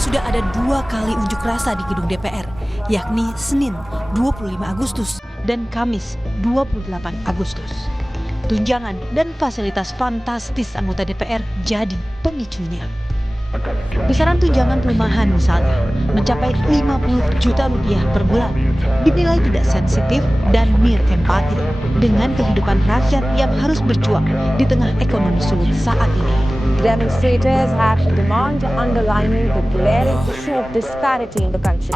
sudah ada 2 kali unjuk rasa di gedung DPR, yakni Senin 25 Agustus dan Kamis 28 Agustus. Tunjangan dan fasilitas fantastis anggota DPR jadi pemicunya. Besaran tunjangan perumahan misalnya mencapai 50 juta rupiah per bulan, dinilai tidak sensitif dan empati dengan kehidupan rakyat yang harus berjuang di tengah ekonomi sulit saat ini. Demonstrators have a demand underlining the glaring issue of disparity in the country.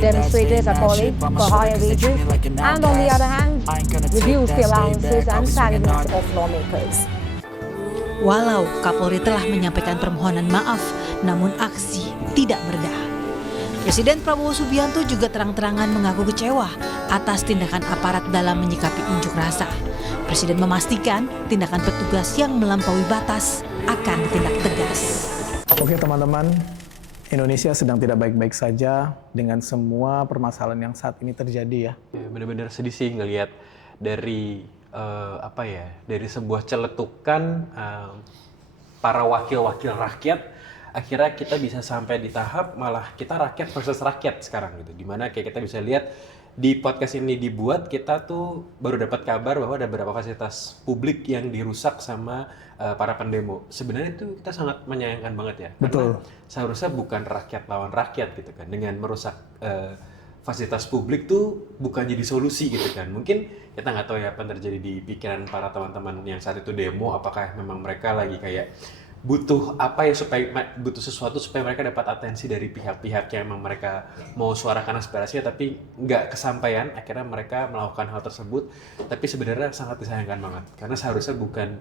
Demonstrators are calling for higher wages and, on the other hand, reduce the allowances and salaries of lawmakers. Walau Kapolri telah menyampaikan permohonan maaf, namun aksi tidak mereda. Presiden Prabowo Subianto juga terang-terangan mengaku kecewa atas tindakan aparat dalam menyikapi unjuk rasa. Presiden memastikan tindakan petugas yang melampaui batas akan ditindak tegas. Oke teman-teman, Indonesia sedang tidak baik-baik saja dengan semua permasalahan yang saat ini terjadi ya. Benar-benar sedih sih ngelihat dari dari sebuah celetukan para wakil-wakil rakyat, akhirnya kita bisa sampai di tahap malah kita rakyat versus rakyat sekarang gitu. Dimana kayak kita bisa lihat di podcast ini dibuat, kita tuh baru dapat kabar bahwa ada beberapa fasilitas publik yang dirusak sama para pendemo. Sebenarnya itu kita sangat menyayangkan banget ya. Betul. Karena seharusnya bukan rakyat lawan rakyat gitu kan. Dengan merusak fasilitas publik tuh bukan jadi solusi gitu kan. Mungkin kita nggak tahu ya apa yang terjadi di pikiran para teman-teman yang saat itu demo, apakah memang mereka lagi kayak butuh butuh sesuatu supaya mereka dapat atensi dari pihak-pihak yang memang mereka mau suarakan aspirasinya tapi nggak kesampaian, akhirnya mereka melakukan hal tersebut. Tapi sebenarnya sangat disayangkan banget karena seharusnya bukan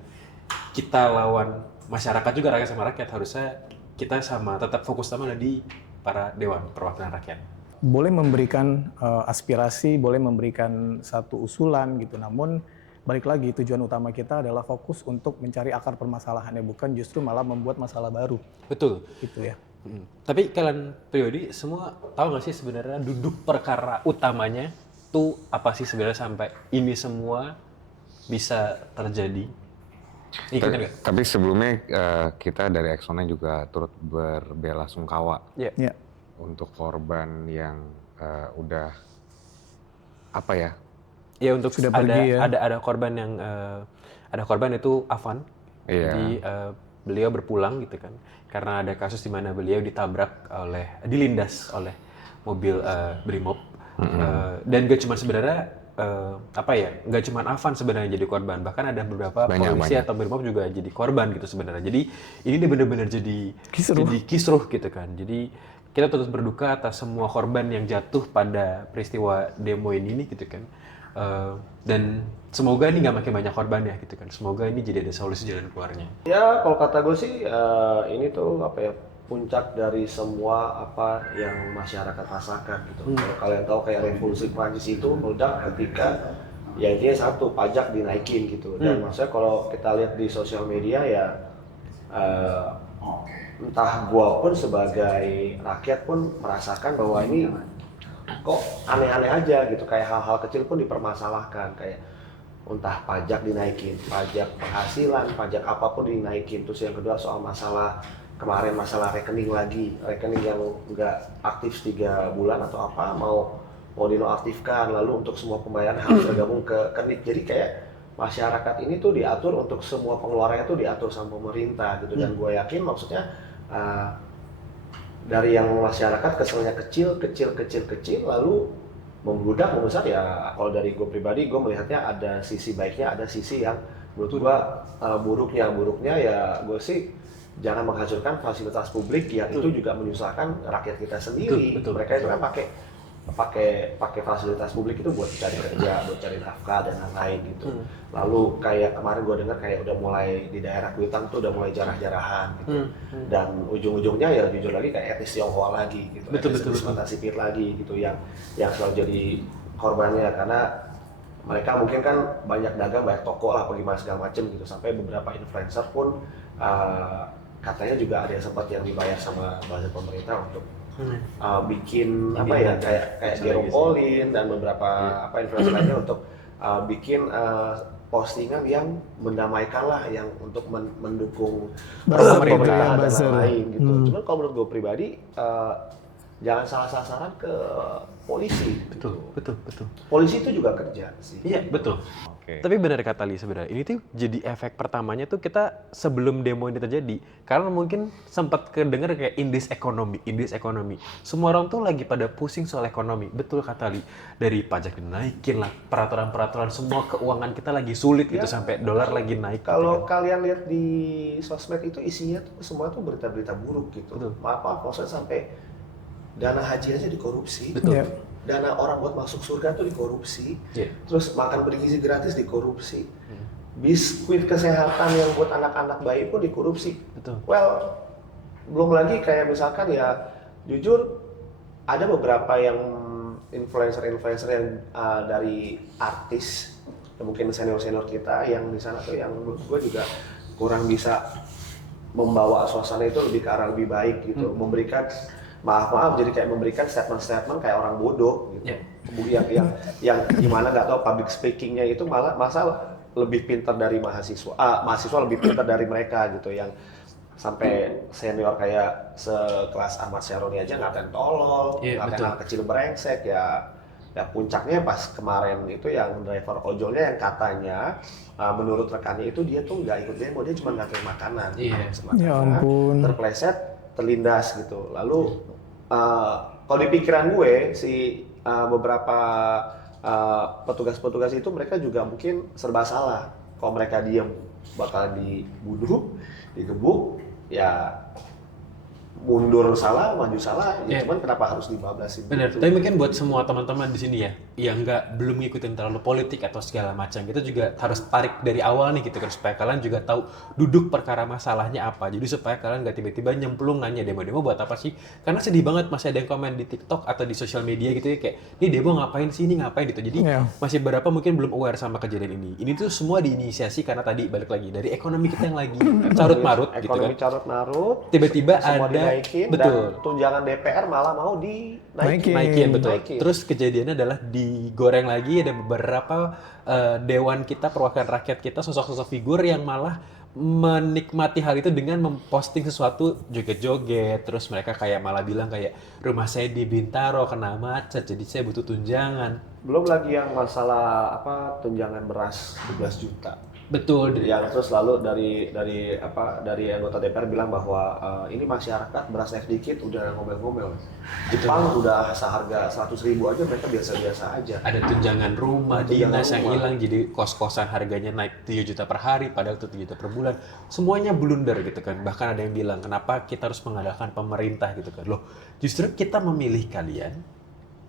kita lawan masyarakat juga, rakyat sama rakyat, harusnya kita sama tetap fokus sama di para dewan perwakilan rakyat. Boleh memberikan aspirasi, boleh memberikan satu usulan gitu, namun balik lagi tujuan utama kita adalah fokus untuk mencari akar permasalahannya, bukan justru malah membuat masalah baru. Betul. Gitu ya. Tapi kalian pribadi semua tahu nggak sih sebenarnya duduk perkara utamanya tuh apa sih sebenarnya sampai ini semua bisa terjadi? Tapi sebelumnya kita dari Exona juga turut berbelasungkawa. Yeah. Untuk korban yang udah Ya untuk sudah pergi ya. Ada korban yang ada korban itu Afan. Iya. Jadi beliau berpulang gitu kan. Karena ada kasus di mana beliau dilindas oleh mobil Brimob. Dan gak cuma sebenarnya gak cuma Afan sebenarnya jadi korban, bahkan ada beberapa polisi atau Brimob juga jadi korban gitu sebenarnya. Jadi ini benar-benar jadi kisruh gitu kan. Jadi kita terus berduka atas semua korban yang jatuh pada peristiwa demo ini gitu kan. Dan semoga ini nggak makin banyak korban ya gitu kan. Semoga ini jadi ada solusi jalan keluarnya. Ya kalau kata gue sih ini tuh puncak dari semua apa yang masyarakat rasakan gitu. Kalau kalian tahu kayak revolusi Prancis itu meledak ketika ya intinya satu, pajak dinaikin gitu. Dan maksudnya kalau kita lihat di sosial media ya entah gua pun sebagai rakyat pun merasakan bahwa ini kok aneh-aneh aja gitu, kayak hal-hal kecil pun dipermasalahkan, kayak entah pajak dinaikin, pajak penghasilan, pajak apapun dinaikin. Terus yang kedua soal masalah kemarin masalah rekening yang nggak aktif 3 bulan atau apa mau dinonaktifkan, lalu untuk semua pembayaran harus bergabung ke NIK. Jadi kayak masyarakat ini tuh diatur untuk semua pengeluarannya tuh diatur sama pemerintah gitu. Dan gue yakin maksudnya dari yang masyarakat keselnya kecil lalu membludak membesar ya. Kalau dari gue pribadi gue melihatnya ada sisi baiknya, ada sisi yang menurut gue buruknya ya gue sih jangan menghancurkan fasilitas publik yang itu juga menyusahkan rakyat kita sendiri. Betul. Mereka itu kan pakai fasilitas publik itu buat cari kerja, buat cari nafkah dan lain-lain gitu. Lalu kayak kemarin gue dengar kayak udah mulai di daerah Kuitang tuh udah mulai jarah-jarahan gitu. Dan ujung-ujungnya ya jujur lagi kayak etnis Tionghoa lagi gitu. Betul. Mata sipit lagi gitu yang selalu jadi korbannya karena mereka mungkin kan banyak dagang, banyak toko lah, gimana segala macem gitu. Sampai beberapa influencer pun katanya juga ada yang sempat yang dibayar sama badan pemerintah untuk bikin kayak Jerome Pauline dan beberapa influencer lainnya untuk bikin postingan yang mendamaikan lah, yang untuk mendukung Buzzer gitu ya, pemerintahan dan buzzer. lain-lain gitu. Cuman kalau menurut gue pribadi, jangan salah sasaran ke polisi. Betul. Polisi itu juga kerja sih. Iya, betul. Oke. Tapi benar kata Li sebenarnya, ini tuh jadi efek pertamanya tuh kita sebelum demo ini terjadi, karena mungkin sempat kedenger kayak indeks ekonomi. Semua orang tuh lagi pada pusing soal ekonomi. Betul kata Li, dari pajak dinaikin lah, peraturan-peraturan, semua keuangan kita lagi sulit gitu, sampai dolar lagi naik. Kalau gitu kan. kalian lihat di sosmed itu isinya tuh semua tuh berita-berita buruk gitu. Betul. Maaf, maksudnya sampai dana haji aja dikorupsi. Betul. Iya. Dana orang buat masuk surga tuh dikorupsi. Iya. Terus makan bergizi gratis dikorupsi. Biskuit kesehatan yang buat anak-anak bayi pun dikorupsi. Betul. Well, belum lagi kayak misalkan ya, jujur ada beberapa yang influencer yang dari artis, ya mungkin senior kita yang di sana tuh yang menurut gue juga kurang bisa membawa suasana itu lebih ke arah lebih baik gitu, memberikan maaf jadi kayak memberikan statement kayak orang bodoh gitu. Yang gimana nggak tahu public speakingnya itu malah lebih pintar dari mahasiswa lebih pintar dari mereka gitu, yang sampai senior kayak sekelas Ahmad Syaroni aja ngatain tolol, ngatain anak kecil brengsek ya puncaknya pas kemarin itu yang driver ojolnya yang katanya menurut rekannya itu dia tuh nggak ikut demo, dia cuma ngatain makanan. Ya ampun. Terpleset, terlindas gitu. Lalu kalau di pikiran gue si beberapa petugas-petugas itu mereka juga mungkin serba salah. Kalau mereka diam bakal dibunuh, digebuk, ya mundur salah, maju salah, ya cuman kenapa harus dibablasin? Benar, gitu? tapi mungkin buat semua teman-teman di sini ya, yang belum ngikutin terlalu politik atau segala macam, kita juga harus tarik dari awal nih gitu kan, supaya kalian juga tahu duduk perkara masalahnya apa. Jadi supaya kalian nggak tiba-tiba nyemplung nanya demo-demo buat apa sih? Karena sedih banget masih ada yang komen di TikTok atau di sosial media gitu ya, kayak ini demo ngapain sih, ini ngapain gitu. Jadi masih beberapa mungkin belum aware sama kejadian ini. Ini tuh semua diinisiasi karena tadi balik lagi dari ekonomi kita yang lagi carut marut gitu kan. Ekonomi carut marut. Tiba-tiba semua ada dinaikin, betul. Dan tunjangan DPR malah mau dinaikin. Naikin, betul. Naikin. Terus kejadiannya adalah digoreng lagi, ada beberapa dewan kita, perwakilan rakyat kita, sosok-sosok figur yang malah menikmati hal itu dengan memposting sesuatu joget-joget. Terus mereka kayak malah bilang kayak rumah saya di Bintaro kena macet, jadi saya butuh tunjangan. Belum lagi yang masalah tunjangan beras 12 juta. Betul. Yang terus lalu dari anggota DPR bilang bahwa ini masyarakat berasnya sedikit udah ngomel-ngomel. Jepang udah seharga 100.000 aja mereka biasa-biasa aja. Ada tunjangan rumah Tunjangan dinas yang rumah. hilang, jadi kos-kosan harganya naik 7 juta per hari padahal itu 7 juta per bulan. Semuanya blunder gitu kan. Bahkan ada yang bilang kenapa kita harus mengandalkan pemerintah gitu kan. Loh, justru kita memilih kalian,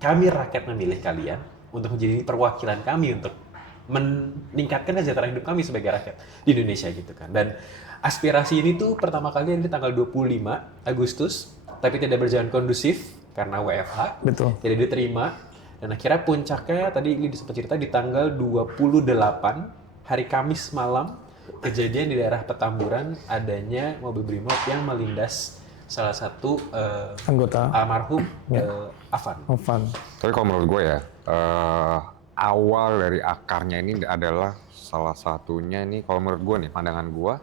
kami rakyat memilih kalian untuk menjadi perwakilan kami untuk meningkatkan kesejahteraan hidup kami sebagai rakyat di Indonesia gitu kan. Dan aspirasi ini tuh pertama kali di tanggal 25 Agustus, tapi tidak berjalan kondusif karena WFH. Betul. Tidak diterima. Dan akhirnya puncaknya tadi ini sempat cerita di tanggal 28 hari Kamis malam, kejadian di daerah Petamburan adanya mobil Brimob yang melindas salah satu Anggota. almarhum Afan. Ovan. Tapi kalau menurut gue ya, awal dari akarnya ini adalah salah satunya ini, kalau menurut gue nih, pandangan gue,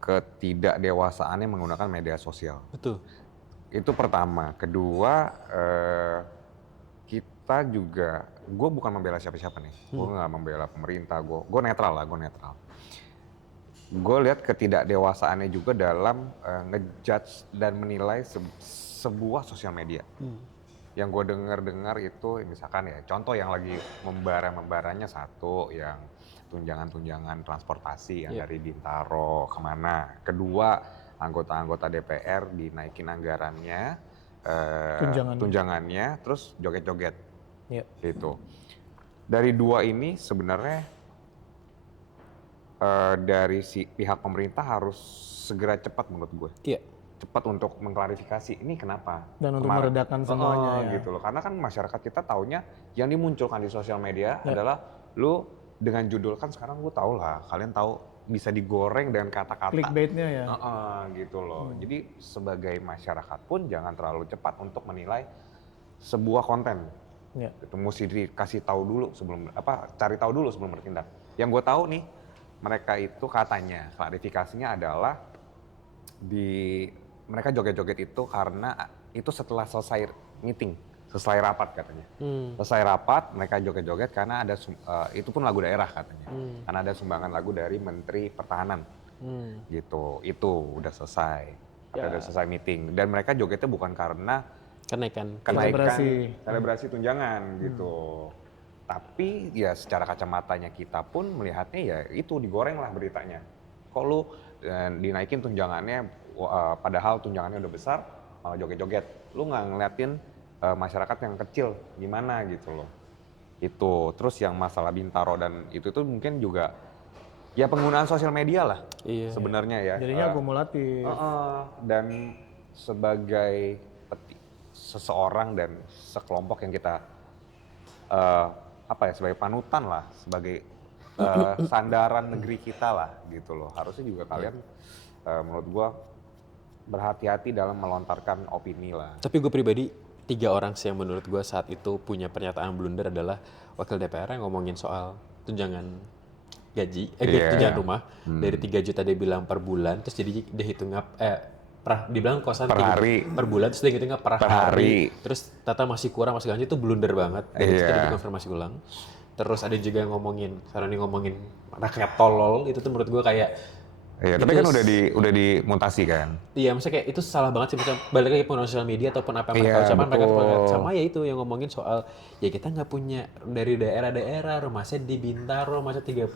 ketidakdewasaannya menggunakan media sosial. Betul. Itu pertama. Kedua, kita juga, gue bukan membela siapa-siapa nih. Gue nggak membela pemerintah, gue netral lah, gue netral. Gue lihat ketidakdewasaannya juga dalam ngejudge dan menilai sebuah sosial media. Yang gue dengar itu misalkan ya, contoh yang lagi membara-membaranya satu, yang tunjangan-tunjangan transportasi yang dari Bintaro kemana. Kedua, anggota-anggota DPR dinaikin anggarannya, tunjangannya, terus joget-joget. Gitu. Dari dua ini sebenarnya dari si pihak pemerintah harus segera cepat menurut gue. Iya. Cepat untuk mengklarifikasi ini kenapa. Dan untuk meredakan semuanya ya. Gitu loh. Karena kan masyarakat kita taunya yang dimunculkan di sosial media adalah lu dengan judul, kan sekarang gue tau lah, kalian tahu bisa digoreng dengan kata-kata. Clickbaitnya ya. Gitu loh. Jadi sebagai masyarakat pun jangan terlalu cepat untuk menilai sebuah konten. Itu mesti dikasih tahu dulu sebelum cari tahu dulu sebelum bertindak. Yang gue tahu nih, mereka itu katanya klarifikasinya adalah mereka joget-joget itu karena itu setelah selesai meeting, selesai rapat katanya. Selesai rapat mereka joget-joget karena ada itu pun lagu daerah katanya. Karena ada sumbangan lagu dari Menteri Pertahanan. Gitu. Itu udah selesai. Udah selesai meeting dan mereka jogetnya bukan karena Kenaikan. Selebrasi tunjangan gitu. Tapi ya secara kacamatanya kita pun melihatnya ya itu digoreng lah beritanya. Kok lu dinaikin tunjangannya padahal tunjangannya udah besar malah joget-joget. Lu nggak ngeliatin masyarakat yang kecil gimana gitu loh. Itu terus yang masalah Bintaro dan itu tuh mungkin juga ya penggunaan sosial media lah sebenarnya ya. Jadinya akumulatif. Dan sebagai seseorang dan sekelompok yang kita sebagai panutan lah, sebagai sandaran negeri kita lah gitu loh. Harusnya juga kalian menurut gua berhati-hati dalam melontarkan opini lah. Tapi gue pribadi 3 orang sih yang menurut gue saat itu punya pernyataan blunder adalah wakil DPR yang ngomongin soal tunjangan gaji, tunjangan rumah dari 3 juta dia bilang per bulan, terus jadi dia hitung dibilang kosan per hari, per bulan, terus dia hitungnya per hari. Terus Tata masih kurang, masih ganti itu blunder banget. Dan itu tadi dikonfirmasi ulang. Terus ada juga yang ngomongin rakyat tolol, itu tuh menurut gue kayak iya, tapi kan udah dimutasi kan. Iya, maksudnya kayak itu salah banget sih, macam balik lagi penggunaan sosial media ataupun apa yang mereka ucapkan, mereka sama ya itu yang ngomongin soal ya kita nggak punya dari daerah-daerah rumahnya di Bintaro, masa 30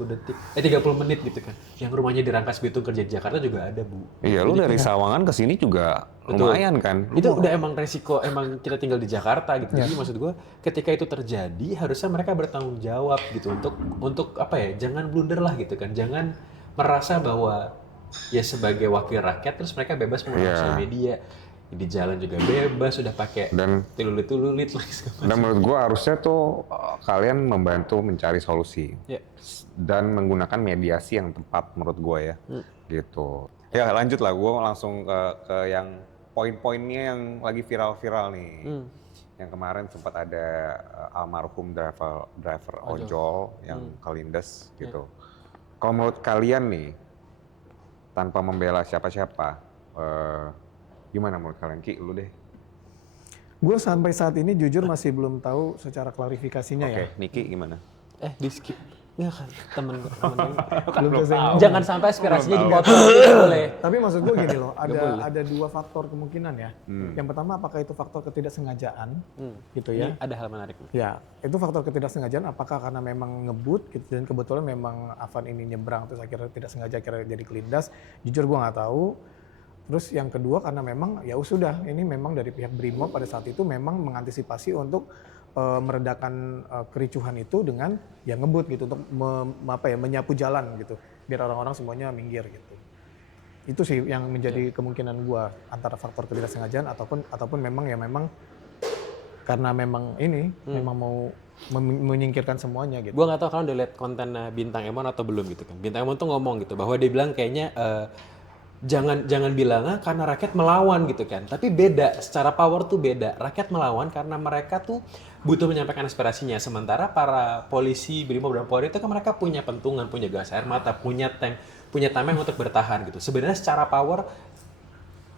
menit gitu kan. Yang rumahnya di Rangkas Bitung kerja di Jakarta juga ada, Bu. Iya, lu dari Sawangan ke sini juga lumayan kan. Itu udah emang resiko, emang kita tinggal di Jakarta gitu. Jadi maksud gue ketika itu terjadi harusnya mereka bertanggung jawab gitu untuk apa ya, jangan blunder lah gitu kan. Jangan merasa bahwa ya sebagai wakil rakyat terus mereka bebas menggunakan sosial media, di jalan juga bebas, sudah pakai tululit dan menurut gua harusnya tuh kalian membantu mencari solusi dan menggunakan mediasi yang tepat menurut gua ya gitu. Ya lanjut lah, gua langsung ke yang poin-poinnya yang lagi viral-viral nih. Yang kemarin sempat ada almarhum driver ojol yang kelindes gitu. Kalau menurut kalian nih, tanpa membela siapa-siapa, gimana menurut kalian? Ki, lu deh. Gue sampai saat ini jujur masih belum tahu secara klarifikasinya ya. Oke, Niki gimana? di skip. Ya kan, temen gue. Belum selesai. Jangan sampai aspirasinya dipotong, boleh. Tapi maksud gue gini loh, ada 2 faktor kemungkinan ya. Yang pertama, apakah itu faktor ketidaksengajaan, gitu ya? Ini ada hal menarik. Ya, itu faktor ketidaksengajaan. Apakah karena memang ngebut gitu, dan kebetulan memang Afan ini nyebrang terus akhirnya tidak sengaja akhirnya jadi kelindas. Jujur gue nggak tahu. Terus yang kedua karena memang ya sudah ini memang dari pihak Brimob pada saat itu memang mengantisipasi untuk meredakan kericuhan itu dengan ya ngebut gitu untuk menyapu jalan gitu biar orang-orang semuanya minggir gitu. Itu sih yang menjadi kemungkinan gua antara faktor ketidaksengajaan ataupun memang karena memang ini memang mau menyingkirkan semuanya gitu. Gua nggak tahu kalian udah lihat konten Bintang Emon atau belum gitu kan. Bintang Emon tuh ngomong gitu bahwa dia bilang kayaknya jangan bilang karena rakyat melawan gitu kan. Tapi beda, secara power tuh beda. Rakyat melawan karena mereka tuh butuh menyampaikan aspirasinya. Sementara para polisi, Brimob dan Polri itu kan mereka punya pentungan, punya gas air mata, punya tank, punya tameng untuk bertahan gitu. Sebenarnya secara power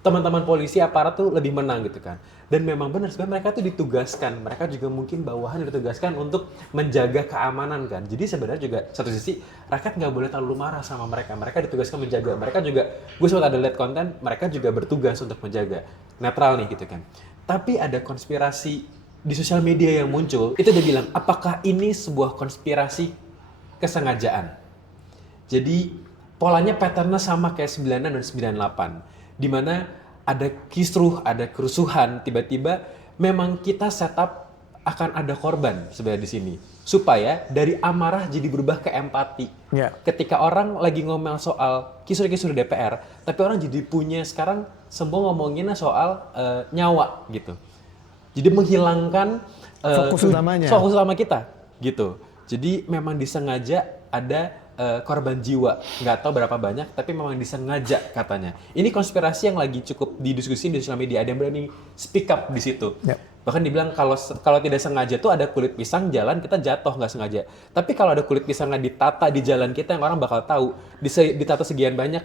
teman-teman polisi aparat tuh lebih menang gitu kan. Dan memang benar sebenarnya mereka tuh ditugaskan, mereka juga mungkin bawahan ditugaskan untuk menjaga keamanan kan. Jadi sebenarnya juga satu sisi rakyat nggak boleh terlalu marah sama mereka. Mereka ditugaskan menjaga. Mereka juga, gue sempat ada lihat konten, mereka juga bertugas untuk menjaga. Netral nih gitu kan. Tapi ada konspirasi di sosial media yang muncul, itu dia bilang, apakah ini sebuah konspirasi kesengajaan? Jadi polanya patternnya sama kayak 96 dan 98. Di mana ada kisruh, ada kerusuhan, tiba-tiba memang kita setup akan ada korban sebenarnya di sini. Supaya dari amarah jadi berubah ke empati. Ketika orang lagi ngomel soal kisruh-kisruh DPR, tapi orang jadi punya sekarang semua ngomonginnya soal nyawa gitu. Jadi menghilangkan fokus utama kita gitu. Jadi memang disengaja ada korban jiwa, nggak tahu berapa banyak, tapi memang disengaja katanya. Ini konspirasi yang lagi cukup didiskusi di sosial media. Ada yang berani speak up di situ. Bahkan dibilang kalau tidak sengaja tuh ada kulit pisang jalan kita jatuh nggak sengaja. Tapi kalau ada kulit pisang yang ditata di jalan kita yang orang bakal tahu ditata sekian banyak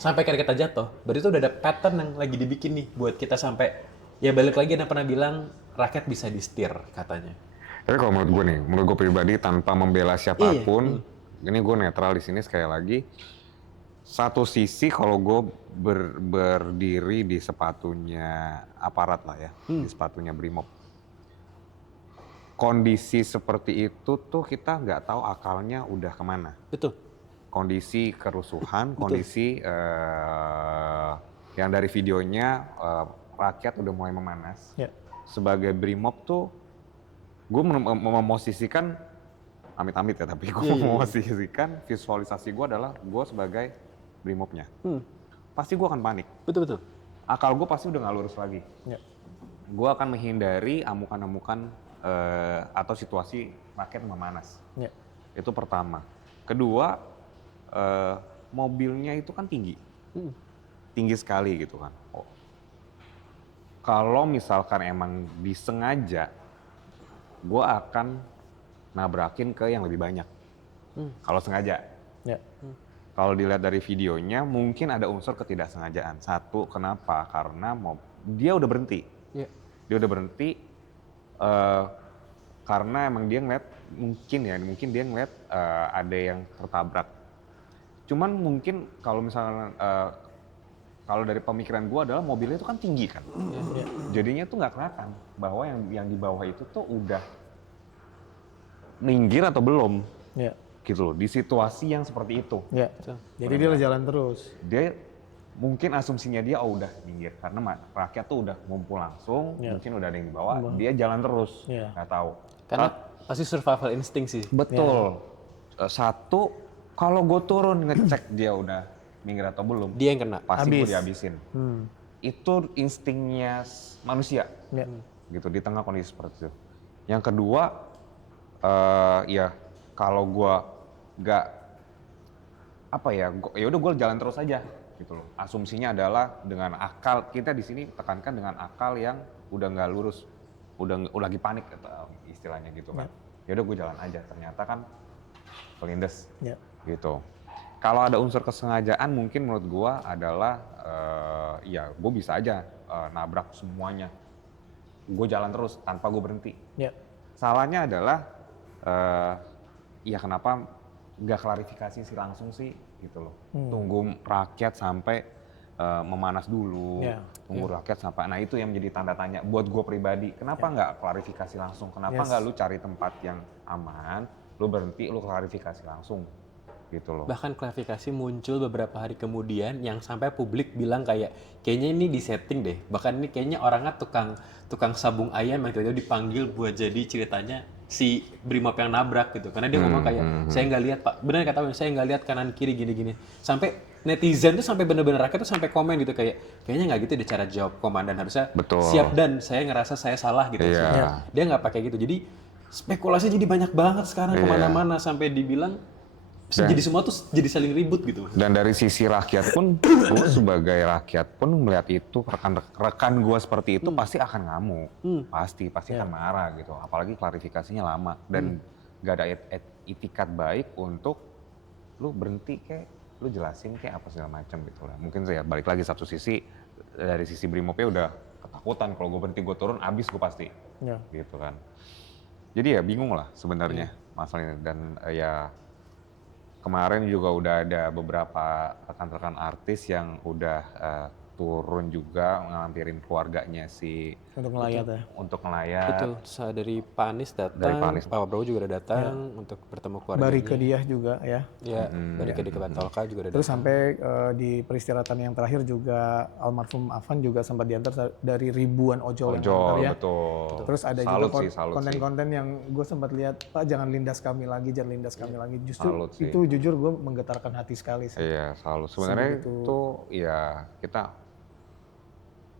sampai kayak kita jatuh. Berarti itu udah ada pattern yang lagi dibikin nih buat kita sampai ya balik lagi yang pernah bilang rakyat bisa disetir katanya. Tapi kalau menurut gue pribadi tanpa membela siapapun, ini gue netral di sini sekali lagi. Satu sisi kalau gue berdiri di sepatunya aparat lah ya, di sepatunya Brimob. Kondisi seperti itu tuh kita nggak tahu akalnya udah kemana. Betul. Kondisi kerusuhan, kondisi yang dari videonya rakyat udah mulai memanas. Ya. Sebagai Brimob tuh, gue memosisikan, amit-amit ya, tapi gue memosisikan visualisasi gue adalah gue sebagai Brimobnya. Pasti gue akan panik. Betul. Akal gue pasti udah nggak lurus lagi. Ya. Gue akan menghindari amukan-amukan atau situasi rakyat memanas. Ya. Itu pertama. Kedua, mobilnya itu kan tinggi. Tinggi sekali gitu kan. Kalau misalkan emang disengaja, gue akan nabrakin ke yang lebih banyak. Kalau sengaja. Ya. Kalau dilihat dari videonya, mungkin ada unsur ketidaksengajaan. Satu, kenapa? Karena dia udah berhenti. Ya. Dia udah berhenti karena emang dia ngeliat, mungkin dia ngeliat ada yang tertabrak. Cuman mungkin kalau misalnya, kalau dari pemikiran gue adalah mobilnya itu kan tinggi kan. Jadinya tuh nggak kelihatan bahwa yang di bawah itu tuh udah minggir atau belum. Ya. Gitu loh, di situasi yang seperti itu. Ya. Jadi dia jalan terus. Dia mungkin asumsinya dia udah minggir karena rakyat tuh udah ngumpul langsung, mungkin udah ada yang dibawa, dia jalan terus, nggak tahu. Karena pasti survival instinct sih. Betul. Satu, kalau gue turun ngecek dia udah minggir atau belum, Dia yang kena. pasti gue Habis. dihabisin. Itu instingnya manusia, Ya. gitu di tengah kondisi seperti itu. Yang kedua, ya kalau gue nggak ya udah gue jalan terus aja gitu loh. Asumsinya adalah dengan akal, kita di sini tekankan dengan akal yang udah nggak lurus, udah lagi panik istilahnya gitu kan. Ya udah gue jalan aja, ternyata kan kelindes gitu. Kalau ada unsur kesengajaan mungkin menurut gue adalah ya gue bisa aja nabrak semuanya, gue jalan terus tanpa gue berhenti. Salahnya adalah ya kenapa nggak klarifikasi sih langsung sih gitu loh. Tunggu rakyat sampai memanas dulu, tunggu rakyat sampai, nah itu yang menjadi tanda tanya buat gue pribadi. Kenapa nggak klarifikasi langsung? Kenapa nggak lu cari tempat yang aman, lu berhenti, lu klarifikasi langsung gitu loh. Bahkan klarifikasi muncul beberapa hari kemudian yang sampai publik bilang kayaknya ini disetting deh. Bahkan ini kayaknya orangnya tukang sabung ayam yang tiba-tiba dipanggil buat jadi ceritanya si Brimob yang nabrak gitu. Karena dia ngomong saya nggak lihat pak, benar kata saya nggak lihat kanan kiri gini-gini. Sampai netizen tuh sampai bener-bener rakyat tuh sampai komen gitu kayaknya nggak gitu deh cara jawab komandan, harusnya siap dan saya ngerasa saya salah gitu. Dia nggak pakai gitu. Jadi spekulasi jadi banyak banget sekarang kemana-mana sampai dibilang jadi semua tuh jadi saling ribut gitu. Dan dari sisi rakyat pun, gue sebagai rakyat pun melihat itu rekan gue seperti itu pasti akan ngamuk, pasti akan marah gitu. Apalagi klarifikasinya lama dan gak ada itikat baik untuk lu berhenti lu jelasin apa segala macam gitu lah. Mungkin saya balik lagi satu sisi, dari sisi Brimobnya udah ketakutan kalau gue berhenti gue turun abis gue pasti, gitu kan. Jadi ya bingung lah sebenarnya masalah ini. Dan ya kemarin juga udah ada beberapa rekan-rekan artis yang udah turun juga ngelampirin keluarganya untuk ngelayat ya. Untuk ngelayat. Betul, dari Pak Anies datang, Pak Prabowo juga udah datang untuk bertemu keluarganya. Bari ke dia juga ya. Ya, Bari ke Batolka juga udah Terus datang. sampai di peristirahatan yang terakhir juga almarhum Afan juga sempat diantar dari ribuan ojol yang antar ya. Betul. Terus ada Salut juga sih, salut konten-konten yang gue sempat lihat, Pak jangan lindas kami lagi, jangan lindas kami lagi. Justru Salut sih. itu jujur gue menggetarkan hati sekali sih. Iya, selalu. Sebenarnya itu ya kita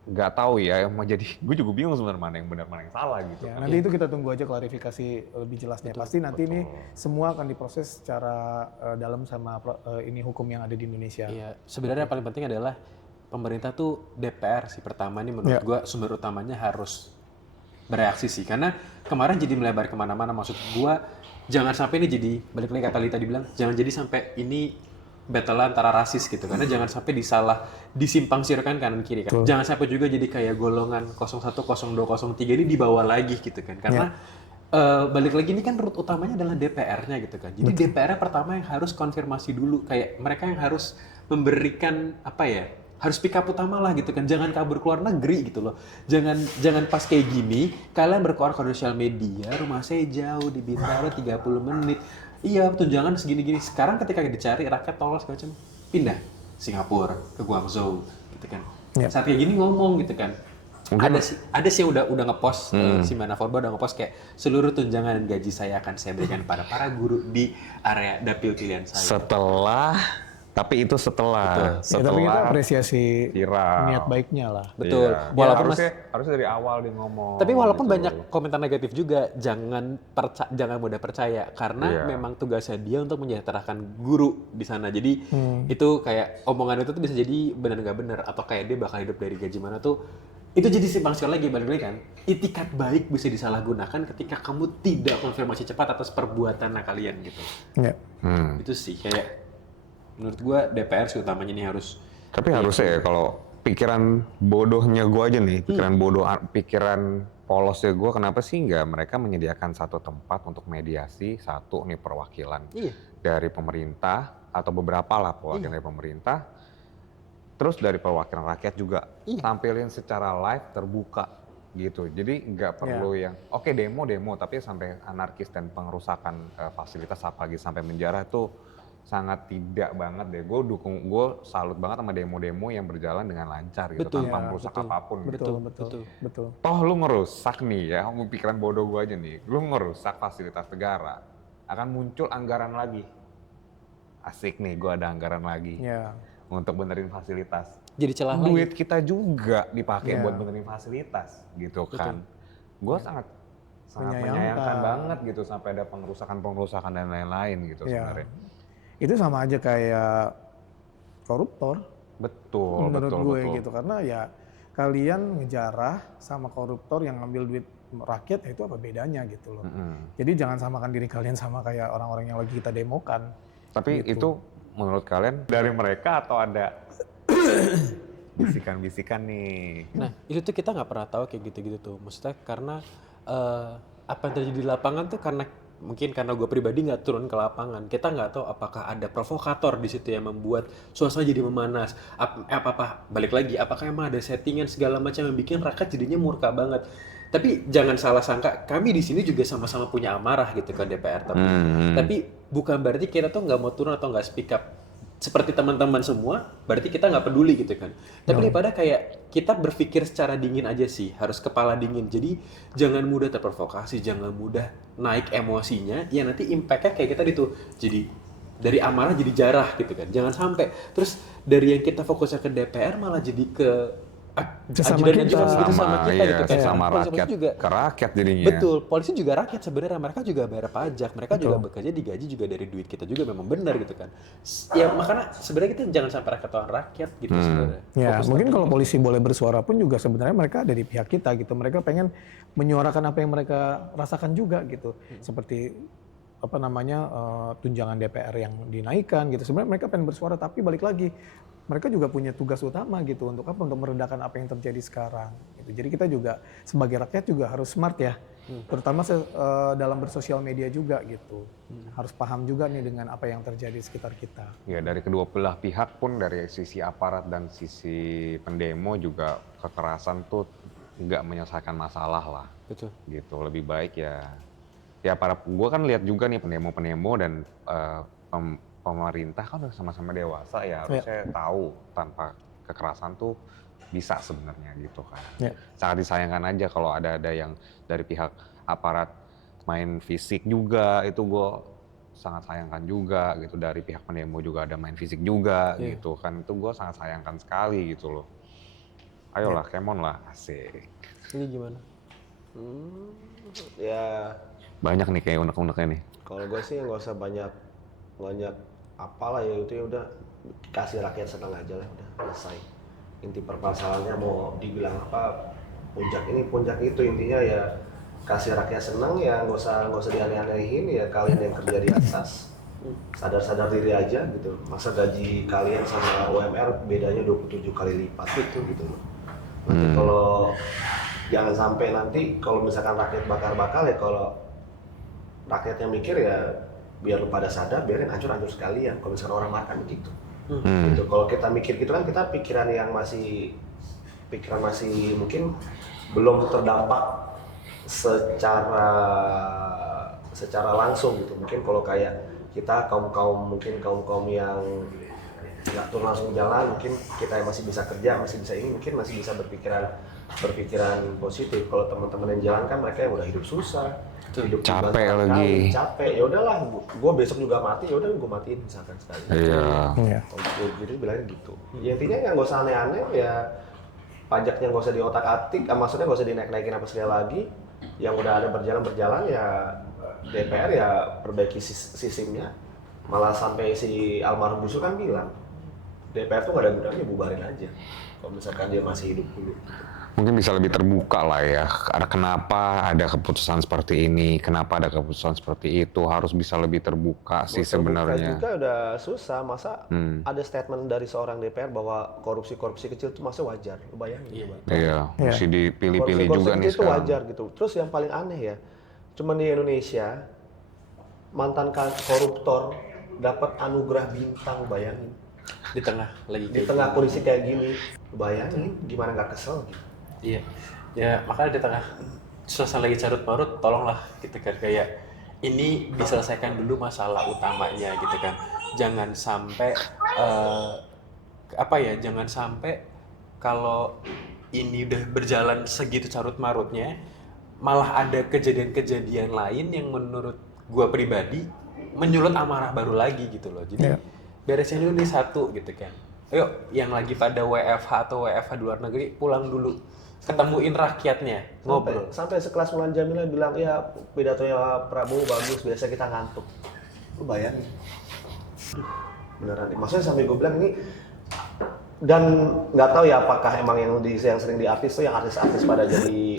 nggak tahu ya, mau jadi gue juga bingung sebenarnya mana yang benar mana yang salah gitu. Ya, nanti itu kita tunggu aja klarifikasi lebih jelasnya. Pasti nanti ini semua akan diproses secara dalam sama ini hukum yang ada di Indonesia. Iya, sebenarnya yang paling penting adalah pemerintah tuh DPR sih pertama nih menurut gua sumber utamanya harus bereaksi sih, karena kemarin jadi melebar kemana-mana. Maksud gua jangan sampai ini jadi, balik lagi kata Lita dibilang, jangan jadi sampai ini battle antara rasis gitu, karena jangan sampai disimpang siurkan kanan kiri kan. Jangan sampai juga jadi kayak golongan 01, 02, 03 ini dibawa lagi gitu kan, karena balik lagi ini kan root utamanya adalah DPR-nya gitu kan. Jadi DPR-nya pertama yang harus konfirmasi dulu, kayak mereka yang harus memberikan apa ya, harus pick up utama lah gitu kan. Jangan kabur keluar negeri gitu loh. Jangan pas kayak gini kalian berkeluar ke sosial media, rumah saya jauh di Bintaro 30 menit. Iya, tunjangan segini-gini. Sekarang ketika dicari rakyat tolol segala macam, pindah Singapura ke Guangzhou gitu kan. Saat kayak gini ngomong gitu kan. Ada sih yang udah ngepost, si Mana Forba udah ngepost kayak seluruh tunjangan dan gaji saya akan saya berikan pada para guru di area dapil pilihan saya. Tapi itu setelah Ya, tapi kita apresiasi viral. niat baiknya lah. Betul. Iya. Walaupun harusnya dari awal dia ngomong. tapi walaupun gitu. banyak komentar negatif juga, jangan mudah percaya karena memang tugasnya dia untuk menyejahterakan guru di sana. Jadi itu kayak omongan itu tuh bisa jadi benar nggak benar, atau kayak dia bakal hidup dari gaji mana tuh. Itu jadi simpang siur lagi, balik lagi kan. Itikat baik bisa disalahgunakan ketika kamu tidak konfirmasi cepat atas perbuatan kalian gitu. Ya. Itu sih kayak menurut gua DPR sih utamanya ini harus. Tapi harusnya ya kalau pikiran bodohnya gua aja nih, pikiran polosnya gua, kenapa sih nggak mereka menyediakan satu tempat untuk mediasi, satu nih perwakilan dari pemerintah atau beberapa lah perwakilan dari pemerintah, terus dari perwakilan rakyat juga tampilin secara live terbuka gitu. Jadi nggak perlu yang demo tapi sampai anarkis dan pengerusakan fasilitas apalagi sampai menjarah tuh sangat tidak banget deh. Gue salut banget sama demo-demo yang berjalan dengan lancar gitu, tanpa merusak apapun. Betul. Toh lu ngerusak nih ya, pikiran bodoh gue aja nih, lu ngerusak fasilitas negara, akan muncul anggaran lagi. Asik nih, gue ada anggaran lagi untuk benerin fasilitas. Jadi celah Duit lagi. kita juga dipakai buat benerin fasilitas gitu kan. Gue sangat menyayangkan banget gitu sampai ada pengerusakan dan lain-lain gitu sebenarnya. Itu sama aja kayak koruptor. Betul, menurut gue betul. gitu, karena ya kalian ngejarah sama koruptor yang ngambil duit rakyat, itu apa bedanya gitu loh. Jadi jangan samakan diri kalian sama kayak orang-orang yang lagi kita demokan. Tapi gitu. itu menurut kalian dari mereka atau ada bisikan-bisikan nih? Nah, itu tuh kita nggak pernah tahu kayak gitu-gitu tuh. Maksudnya karena apa yang terjadi di lapangan tuh mungkin karena gue pribadi nggak turun ke lapangan, kita nggak tahu apakah ada provokator di situ yang membuat suasana jadi memanas. Balik lagi, apakah emang ada settingan segala macam yang bikin rakyat jadinya murka banget. Tapi jangan salah sangka, kami di sini juga sama-sama punya amarah gitu ke DPR. Tapi bukan berarti kita tuh nggak mau turun atau nggak speak up. Seperti teman-teman semua, berarti kita nggak peduli gitu kan. Tapi daripada kayak kita berpikir secara dingin aja sih, harus kepala dingin. Jadi jangan mudah terprovokasi, jangan mudah naik emosinya. Ya nanti impact-nya kayak kita gitu. Jadi dari amarah jadi jarah gitu kan. Jangan sampai. Terus dari yang kita fokusnya ke DPR malah jadi ke Sesama kita. sama kita gitu kan. Sama Polisi rakyat, juga, ke rakyat jadinya. betul, polisi juga rakyat sebenarnya, mereka juga bayar pajak, mereka juga bekerja digaji juga dari duit kita juga, memang benar gitu kan. Ya makanya sebenarnya kita jangan sampai ketahuan rakyat gitu sebenarnya. Ya, Fokus mungkin tapi kalau polisi boleh bersuara pun juga sebenarnya mereka ada di pihak kita gitu. Mereka pengen menyuarakan apa yang mereka rasakan juga gitu. Seperti tunjangan DPR yang dinaikkan gitu. Sebenarnya mereka pengen bersuara, tapi balik lagi mereka juga punya tugas utama gitu untuk apa? Untuk meredakan apa yang terjadi sekarang. Gitu. Jadi kita juga sebagai rakyat juga harus smart ya, terutama dalam bersosial media juga gitu. Harus paham juga nih dengan apa yang terjadi di sekitar kita. Ya dari kedua belah pihak pun, dari sisi aparat dan sisi pendemo juga kekerasan tuh nggak menyelesaikan masalah lah. betul. Gitu, lebih baik ya gue kan lihat juga nih pendemo dan pemerintah kan udah sama-sama dewasa ya, harusnya tahu tanpa kekerasan tuh bisa sebenarnya gitu kan. Sangat disayangkan aja kalau ada yang dari pihak aparat main fisik juga, itu gue sangat sayangkan juga gitu. Dari pihak pendemo juga ada main fisik juga gitu kan, itu gue sangat sayangkan sekali gitu loh. Ayolah, Kemon lah, asik. Ini gimana? Ya Banyak nih kayak unek-uneknya nih. kalau gue sih nggak usah banyak apalah ya, itu ya udah kasih rakyat senang aja lah, udah selesai. Inti permasalahannya mau dibilang apa, puncak itu, intinya ya kasih rakyat seneng ya, nggak usah dianeh-anehin ya, kalian yang kerja di atas sadar diri aja gitu. Masa gaji kalian sama UMR bedanya 27 kali lipat gitu loh. Nanti kalau jangan sampai nanti kalau misalkan rakyat bakar-bakar ya, kalau rakyatnya mikir ya biar lu pada sadar, biarin hancur-hancur sekalian kalau misalkan orang makan begitu. Gitu. Kalau kita mikir gitu kan, kita pikiran masih mungkin belum terdampak secara langsung gitu. Mungkin kalau kayak kita kaum yang nggak turun langsung jalan, mungkin kita yang masih bisa kerja, masih bisa ini, mungkin masih bisa berpikiran positif. Kalau teman-teman yang jalan kan mereka yang udah hidup susah, hidup capek lagi, capek, ya udahlah, gue besok juga mati, ya udah gue matiin misalkan sekali. Iya. Jadi bilangnya gitu. Ya intinya yang nggak usah aneh-aneh ya, pajaknya nggak usah diotak-atik, maksudnya nggak usah dinaik-naikin apa sekali lagi. Yang udah ada berjalan ya DPR ya perbaiki sistemnya. Malah sampai si almarhum Gus Dur kan bilang DPR tuh nggak ada gunanya, bubarin aja kalau misalkan dia masih hidup dulu. Mungkin bisa lebih terbuka lah ya. Kenapa ada keputusan seperti ini, kenapa ada keputusan seperti itu, harus bisa lebih terbuka sih sebenarnya. Juga udah susah, masa ada statement dari seorang DPR bahwa korupsi kecil itu masa wajar, lu bayangin. Iya, mesti dipilih-pilih juga nih itu sekarang. wajar gitu. Terus yang paling aneh ya, cuman di Indonesia mantan koruptor dapat anugerah bintang, bayangin. Di tengah kondisi kayak gini, bayangin gimana nggak kesel gitu. Iya, ya makanya di tengah suasana lagi carut marut, tolonglah gitu kan, kayak ini diselesaikan dulu masalah utamanya gitu kan. Jangan sampai jangan sampai kalau ini udah berjalan segitu carut marutnya, malah ada kejadian-kejadian lain yang menurut gua pribadi menyulut amarah baru lagi gitu loh. Jadi beresin dulu nih satu gitu kan. Ayo yang lagi pada WFH atau WFH di luar negeri pulang dulu, ketemuin rakyatnya, ngobrol. Sampai sekelas Mulan Jamila bilang, ya pidatonya Prabowo bagus, biasa kita ngantuk. Lu bayangin. Beneran, maksudnya sampai gue bilang ini, dan nggak tahu ya apakah emang yang sering di artis tuh yang artis-artis pada jadi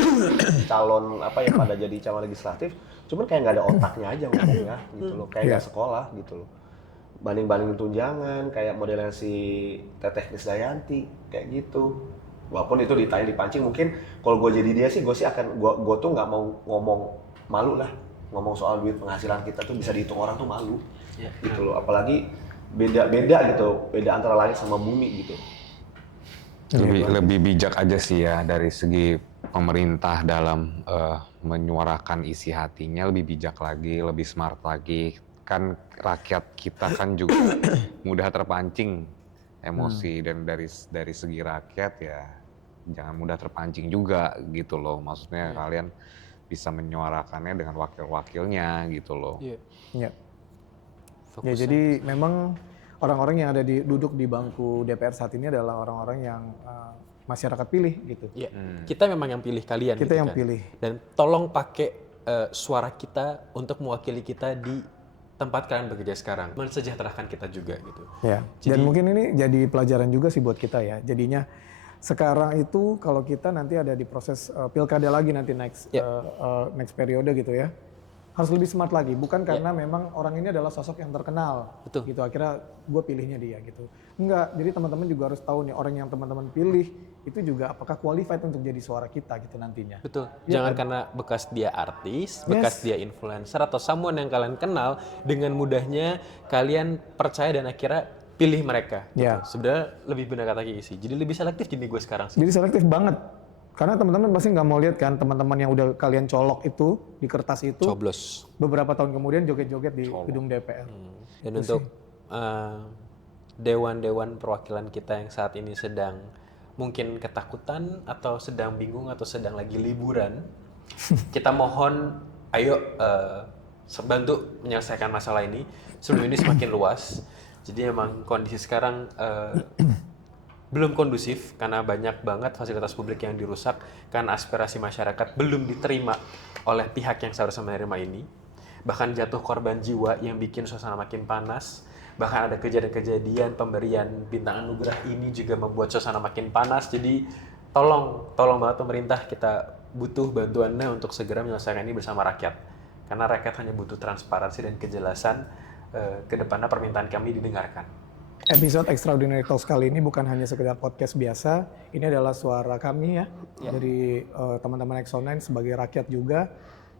calon pada jadi calon legislatif, cuman kayak nggak ada otaknya aja ngomongnya gitu loh, kayak nggak sekolah gitu loh. Banding-bandingin tunjangan, kayak modelnya si Teteh Krisdayanti, kayak gitu. Walaupun itu dipancing, mungkin kalau gue jadi dia sih, gue tuh nggak mau ngomong, malu lah ngomong soal duit penghasilan kita tuh bisa dihitung orang tuh malu, gitu loh. Apalagi beda gitu, beda antara langit sama bumi gitu. Lebih bijak aja sih ya dari segi pemerintah dalam menyuarakan isi hatinya, lebih bijak lagi, lebih smart lagi. Kan rakyat kita kan juga mudah terpancing emosi, dan dari segi rakyat ya jangan mudah terpancing juga gitu loh. Maksudnya kalian bisa menyuarakannya dengan wakil-wakilnya gitu loh. Ya, jadi memang orang-orang yang duduk di bangku DPR saat ini adalah orang-orang yang masyarakat pilih gitu. Iya. Kita memang yang pilih kalian. Kita gitu yang kan. pilih. Dan tolong pakai suara kita untuk mewakili kita di tempat kalian bekerja sekarang, mensejahterakan kita juga gitu. Ya. Dan mungkin ini jadi pelajaran juga sih buat kita ya. Jadinya sekarang itu kalau kita nanti ada di proses pilkada lagi nanti next periode gitu ya, harus lebih smart lagi. Bukan karena memang orang ini adalah sosok yang terkenal. Betul. Gitu. Akhirnya gue pilihnya dia gitu. Enggak. Jadi teman-teman juga harus tahu nih, orang yang teman-teman pilih itu juga apakah qualified untuk jadi suara kita gitu nantinya. Betul. Jangan karena bekas dia artis, bekas dia influencer atau someone yang kalian kenal, dengan mudahnya kalian percaya dan akhirnya pilih mereka. Gitu. Sebenarnya lebih benar kata sih. Jadi lebih selektif jadi gue sekarang sih. Jadi selektif banget. Karena teman-teman pasti nggak mau lihat kan teman-teman yang udah kalian colok itu di kertas itu. Coblos. Beberapa tahun kemudian joget-joget di gedung DPR. Dan untuk dewan-dewan perwakilan kita yang saat ini sedang mungkin ketakutan atau sedang bingung atau sedang lagi liburan, kita mohon ayo bantu menyelesaikan masalah ini sebelum ini semakin luas. Jadi emang kondisi sekarang belum kondusif karena banyak banget fasilitas publik yang dirusak karena aspirasi masyarakat belum diterima oleh pihak yang seharusnya menerima ini. Bahkan jatuh korban jiwa yang bikin suasana makin panas. Bahkan ada kejadian-kejadian pemberian bintang anugerah ini juga membuat suasana makin panas. Jadi tolong banget pemerintah, kita butuh bantuannya untuk segera menyelesaikan ini bersama rakyat. Karena rakyat hanya butuh transparansi dan kejelasan ke depannya permintaan kami didengarkan. Episode Extraordinary Talks kali ini bukan hanya sekedar podcast biasa, ini adalah suara kami ya, dari teman-teman Exo9 sebagai rakyat juga,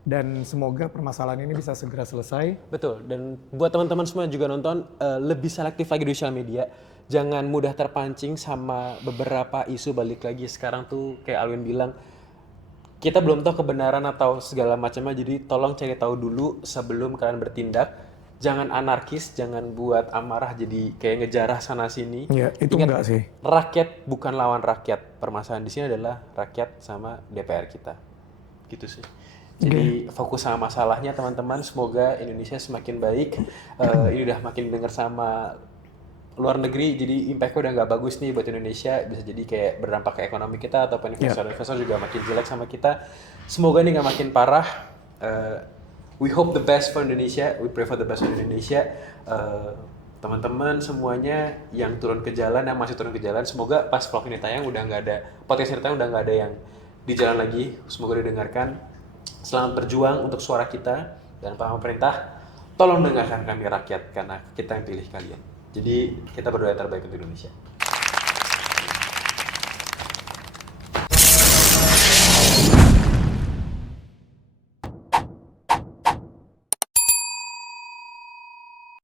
dan semoga permasalahan ini bisa segera selesai. Betul, dan buat teman-teman semua yang juga nonton, lebih selektif lagi di sosial media. Jangan mudah terpancing sama beberapa isu, balik lagi sekarang tuh kayak Alwin bilang, kita belum tahu kebenaran atau segala macamnya, jadi tolong cari tahu dulu sebelum kalian bertindak. Jangan anarkis, jangan buat amarah jadi kayak ngejarah sana sini. Ya, itu Ingat, enggak sih. rakyat bukan lawan rakyat. Permasalahan di sini adalah rakyat sama DPR kita. Gitu sih. Jadi fokus sama masalahnya teman-teman. Semoga Indonesia semakin baik. Ini udah makin dengar sama luar negeri, jadi impact-nya udah nggak bagus nih buat Indonesia. Bisa jadi kayak berdampak ke ekonomi kita ataupun investor-investor juga makin jelek sama kita. Semoga ini nggak makin parah. We hope the best for Indonesia. We pray for the best for Indonesia. Teman-teman semuanya yang turun ke jalan, yang masih turun ke jalan, semoga pas vlog ini tayang udah nggak ada, podcast ini tayang udah nggak ada yang di jalan lagi. Semoga didengarkan. Selamat berjuang untuk suara kita, dan Pak Pemerintah, tolong dengarkan kami rakyat karena kita yang pilih kalian. Jadi kita berdoa yang terbaik untuk Indonesia.